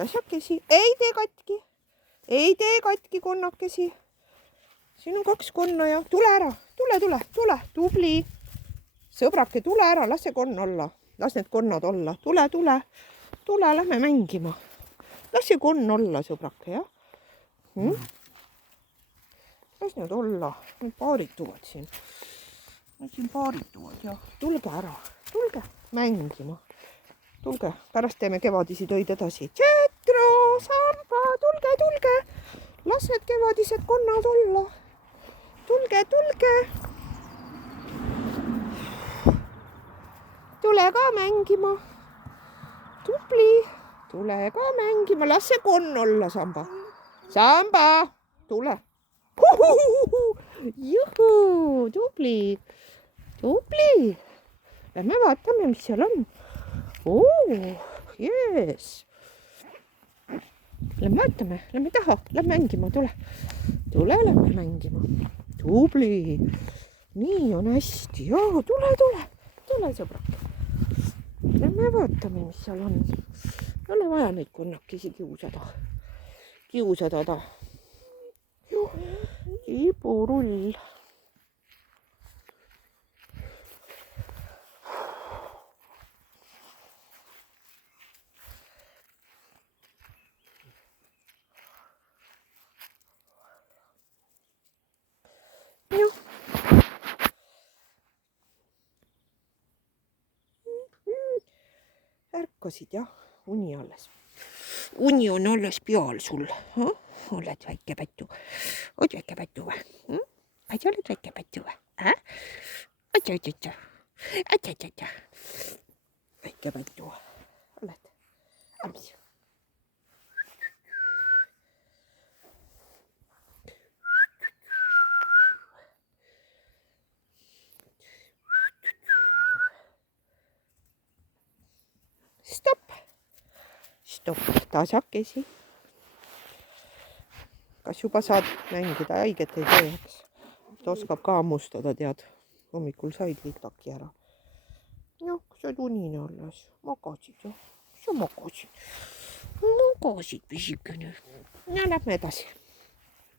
tasakesi, ei tee katki konnakesi. siin on 2 konna ja tule ära, tule, tubli. sõbrake, tule ära, las see konn olla, las need konnad olla, tule, lähme mängima. las see konn olla, sõbrake, jah. las need olla, need paarituvad siin. Nad siin paarituvad ja tulge ära, tulge mängima. Tulge, pärast teeme kevadisi töid edasi. Tšetro, Samba, tulge. Las need kevadised konnad olla. Tulge. Tule ka mängima. Tubli, tule ka mängima. Las see konn olla, Samba. Samba, tule. Juhu, tubli. Lähme vaatame, mis seal on. Jees. Lähme vaatame, lähme taha, lähme mängima, tule, lähme mängima. Tubli. Nii on hästi. Joo, tule, sõbrak. Lähme vaatame, mis seal on. Ei ole vaja neid konnakesi kiusada ta. Tiburull. Ärkasid jah, uni alles. Uni on alles peal sul. Oled väike pätu. Oled väike pätu või? Oled väike pätu või? Väike pätu. Oled. Amis. Stopp, tasakesi. Kas juba saad mängida, haiget ei tee, eks? Ta oskab ka hammustada, tead. Hommikul said litaki ära. Noh, kui sa oled unine alles. Magasid, jah? Sa magasid pisikene. Ja lähme edasi.